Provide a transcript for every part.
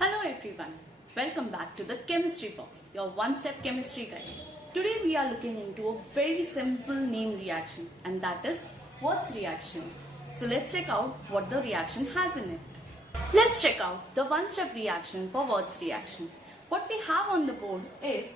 Hello everyone, welcome back to the Chemistry Box, your one-step chemistry guide. Today we are looking into a very simple name reaction, and that is Wurtz reaction. So let's check out what the reaction has in it. Let's check out the one-step reaction for Wurtz reaction. What we have on the board is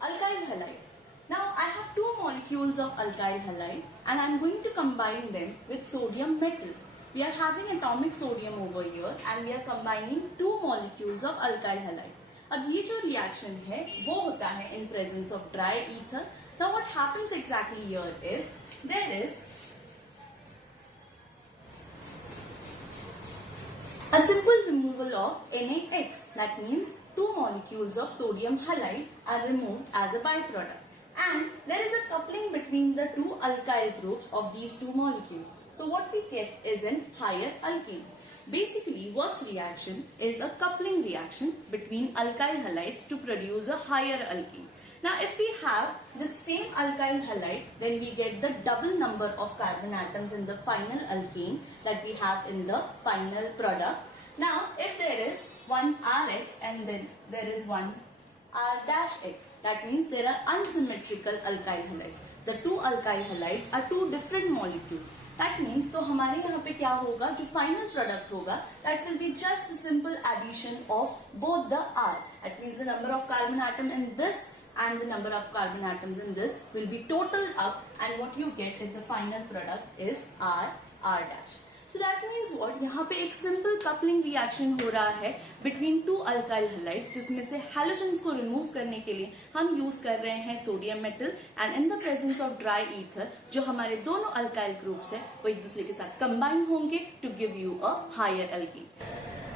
alkyl halide. Now I have two molecules of alkyl halide and I am going to combine them with sodium metal. We are having atomic sodium over here and we are combining two molecules of alkyl halide. अब ये जो reaction है वो होता है in presence of dry ether. Now what happens exactly here is there is a simple removal of NaX. That means two molecules of sodium halide are removed as a byproduct. And there is a coupling between the two alkyl groups of these two molecules. So what we get is an higher alkene. Basically, Wurtz reaction is a coupling reaction between alkyl halides to produce a higher alkene. Now if we have the same alkyl halide, then we get the double number of carbon atoms in the final alkene that we have in the final product. Now if there is one Rx and then there is one R-X, that means there are unsymmetrical alkyl halides. The two alkyl halides are two different molecules. That means तो हमारे यहाँ पे क्या होगा, जो final product होगा, that will be just the simple addition of both the R. That means the number of carbon atom in this and the number of carbon atoms in this will be totaled up, and what you get in the final product is R dash. So that means what, यहाँ पे एक simple coupling reaction हो रहा है between two alkyl halides, जिसमें से halogens को remove करने के लिए हम use कर रहे हैं sodium metal, and in the presence of dry ether, जो हमारे दोनों alkyl groups है वो एक दूसरे के साथ combine होंगे to give you a higher alkene.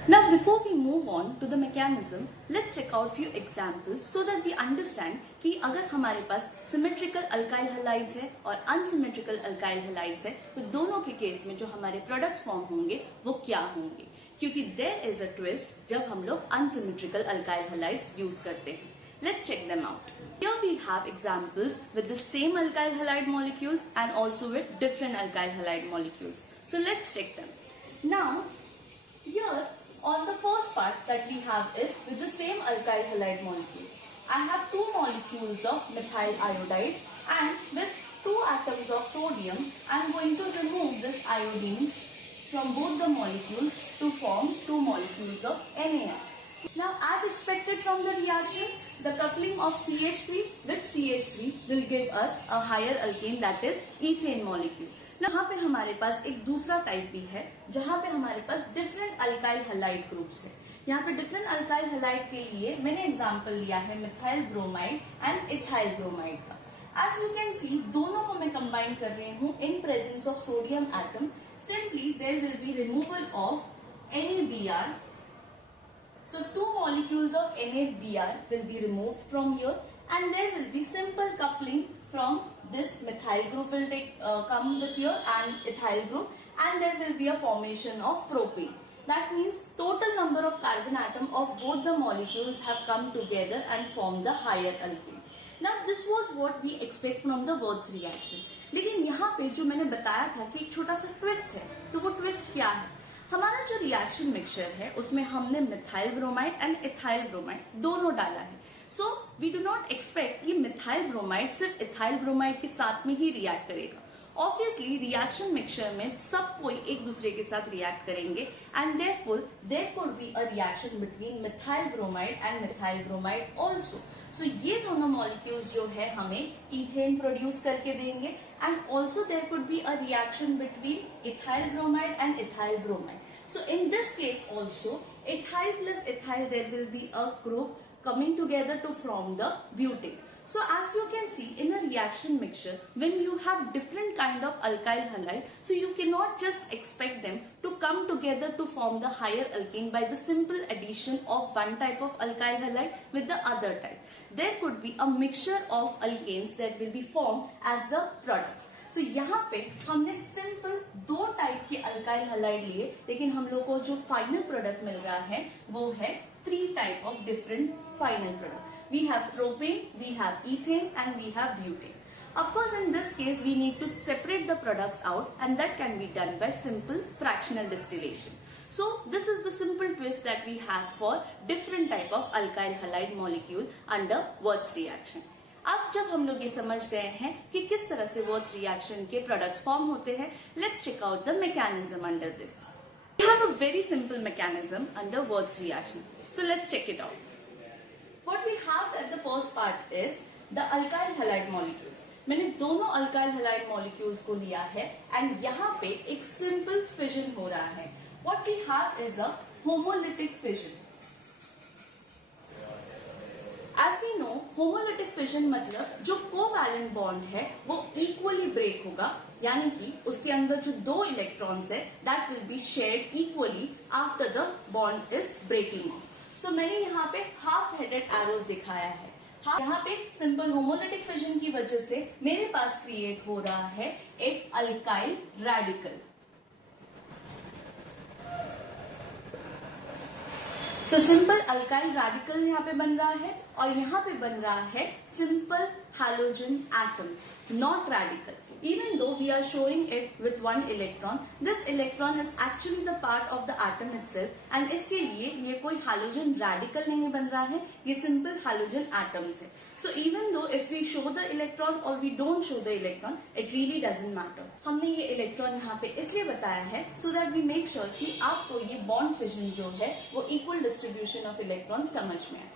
Now before we move on to the mechanism, let's check out few examples so that we understand कि अगर हमारे पास symmetrical alkyl halides है और unsymmetrical alkyl halides है तो दोनों के केस में जो हमारे products form होंगे वो क्या होंगे, क्योंकि there is a twist जब हम लोग unsymmetrical alkyl halides use करते हैं. Let's check them out. Here we have examples with the same alkyl halide molecules and also with different alkyl halide molecules. So let's check them. Now here on the first part that we have is with the same alkyl halide molecules. I have two molecules of methyl iodide and with two atoms of sodium I am going to remove this iodine from both the molecules to form two molecules of NaR. Now as expected from the reaction, the coupling of CH3 with CH3 will give us a higher alkane, that is ethane molecule. यहाँ पे हमारे पास एक दूसरा type भी है जहाँ पे हमारे पास डिफरेंट अल्काइल हैलाइड ग्रुप्स है. यहाँ पे डिफरेंट अल्काइल हैलाइड के लिए मैंने एग्जांपल लिया है methyl bromide and ethyl bromide का. एज यू कैन सी दोनों को मैं कंबाइन कर रही हूँ in presence of sodium atom. Simply there will be removal of NaBr. So two molecules of NaBr will be removed from here and there will be simple coupling from this methyl group will come with here and ethyl group, and there will be a formation of propane. That means total number of carbon atom of both the molecules have come together and formed the higher alkene. Now this was what we expect from the Wurtz reaction. लेकिन यहाँ पे जो मैंने बताया था कि एक छोटा सा ट्विस्ट है, तो वो ट्विस्ट क्या है? हमारा जो रिएक्शन मिक्सचर है उसमें हमने methyl bromide and ethyl bromide दोनों डाला है. So we do not expect कि मिथाइल ब्रोमाइड सिर्फ इथाइल ब्रोमाइड के साथ में ही रिएक्ट करेगा. ऑब्वियसली रिएक्शन मिक्सचर में सब कोई एक दूसरे के साथ रिएक्ट करेंगे and therefore there could be a reaction between methyl bromide and methyl bromide also. So ये दोनों मॉलिक्यूल्स जो है हमें इथेन प्रोड्यूस करके देंगे and also there could be a reaction between ethyl bromide and ethyl bromide. So in this case also ethyl plus ethyl there will be a group coming together to form the butane. So as you can see in a reaction mixture, when you have different kind of alkyl halide, so you cannot just expect them to come together to form the higher alkane by the simple addition of one type of alkyl halide with the other type. There could be a mixture of alkanes that will be formed as the product. So यहाँ पे हमने simple दो type के alkyl halide लिए, लेकिन हम लोग को जो फाइनल प्रोडक्ट मिल रहा है वो है three type of different final product. We have propane, we have ethane and we have butane. Of course in this case we need to separate the products out and that can be done by simple fractional distillation. So this is the simple twist that we have for different type of alkyl halide molecule under Wurtz reaction. अब जब हम लोग ये समझ गए हैं कि किस तरह से Wurtz reaction के products form होते हैं, let's check out the mechanism under this. We have a very simple mechanism under Wurtz reaction. So let's check it out. What we have at the first part is the alkyl halide molecules. मैंने दोनों alkyl halide molecules को लिया है and यहाँ पे एक simple fission हो रहा है. What we have is a homolytic fission. As we know, homolytic fission मतलब जो कोवैलेंट बॉन्ड है वो इक्वली ब्रेक होगा, यानी कि उसके अंदर जो दो इलेक्ट्रॉन्स है that will be shared equally after the bond is breaking off. So मैंने यहाँ पे हाफ हेडेड एरोज दिखाया है. यहाँ पे सिंपल होमोलिटिक फिशन की वजह से मेरे पास क्रिएट हो रहा है एक alkyl radical. So simple alkyl radical यहाँ पे बन रहा है और यहाँ पे बन रहा है simple halogen atoms, not radical. Even though we are showing it with one electron, this electron is actually the part of the atom itself and इसके लिए ये कोई halogen radical नहीं बन रहा है, ये simple halogen atoms है. So even though if we show the electron or we don't show the electron, it really doesn't matter. हमने ये electron यहाँ पे इसलिए बताया है so that we make sure कि आपको ये bond fission जो है वो equal distribution of electron समझ में आए.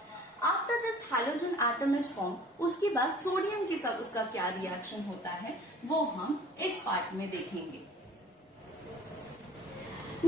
After this halogen atom is formed, उसके बाद सोडियम के साथ उसका क्या रिएक्शन होता है वो हम इस पार्ट में देखेंगे.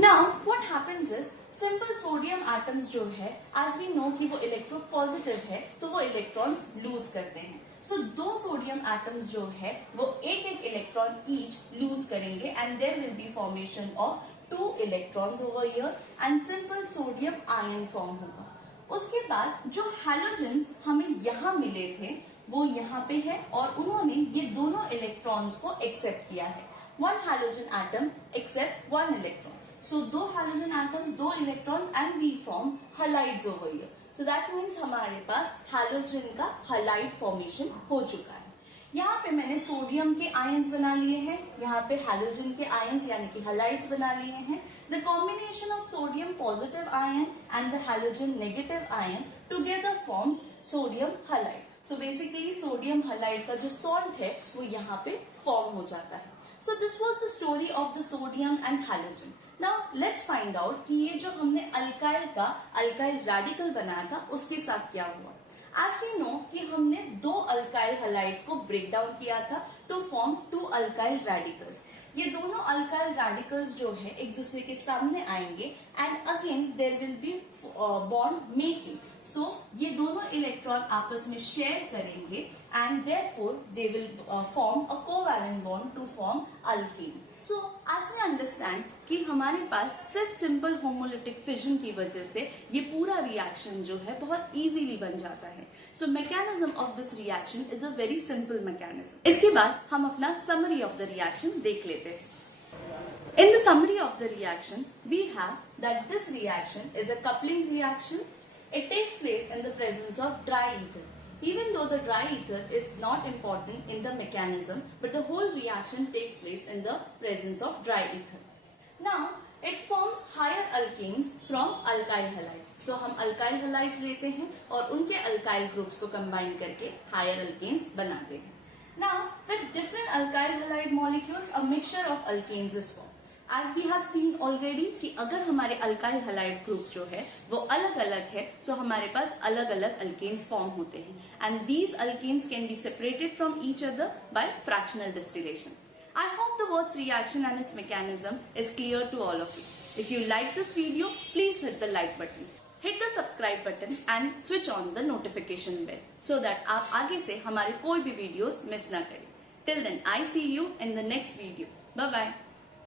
Now what happens is simple sodium atoms जो है as we know कि वो इलेक्ट्रोपॉजिटिव है तो वो इलेक्ट्रॉन्स लूज करते हैं. So दो सोडियम एटम्स जो है वो एक एक इलेक्ट्रॉन ईच लूज करेंगे and there will be formation of 2 electrons over here and simple sodium ion form होगा. उसके बाद जो हैलोजेंस हमें यहाँ मिले थे वो यहाँ पे है और उन्होंने ये दोनों इलेक्ट्रॉन्स को एक्सेप्ट किया है. One halogen atom accept one electron. So दो हैलोजन एटम्स, दो electrons and we form halides over here. So that means हमारे पास हैलोजन का हैलाइड फॉर्मेशन हो चुका है. यहाँ पे मैंने सोडियम के आयंस बना लिए हैं, यहाँ पे हैलोजन के आयंस यानी कि हैलाइड्स बना लिए हैं. The combination of sodium positive ion and the halogen negative ion together forms sodium halide. So basically sodium halide का जो salt है वो यहाँ पे form हो जाता है. So this was the story of the sodium and halogen. Now let's find out कि ये जो हमने alkyl का alkyl radical बनाया था उसके साथ क्या हुआ. As we know कि हमने दो alkyl halides को break down किया था to form 2 alkyl radicals. ये दोनों अल्काइल रेडिकल्स जो है एक दूसरे के सामने आएंगे and again there will be bond making. So ये दोनों इलेक्ट्रॉन आपस में शेयर करेंगे and therefore they will form a covalent bond to form alkene. So as we understand कि हमारे पास सिर्फ सिंपल होमोलिटिक फिजन की वजह से ये पूरा रिएक्शन जो है बहुत इजीली बन जाता है. So mechanism of this reaction is a very simple mechanism. इसके बाद हम अपना समरी ऑफ द रिएक्शन देख लेते हैं. In the summary of the reaction, we have that this reaction is a coupling reaction. It takes place in the presence of dry ether. Even though the dry ether is not important in the mechanism, but the whole reaction takes place in the presence of dry ether. Now, it forms higher alkanes from alkyl halides. So, हम alkyl halides लेते हैं और उनके alkyl groups को combine करके higher alkanes बनाते हैं. Now, with different alkyl halide molecules, a mixture of alkanes is formed. As we have seen already कि अगर हमारे alkyl halide group जो है वो अलग अलग है, so हमारे पास अलग अलग alkanes form होते हैं and these alkanes can be separated from each other by fractional distillation. I hope the Wurtz reaction and its mechanism is clear to all of you. If you like this video, please hit the like button. Hit the subscribe button and switch on the notification bell so that आप आगे से हमारे कोई भी videos miss ना करें. Till then, I see you in the next video. Bye bye.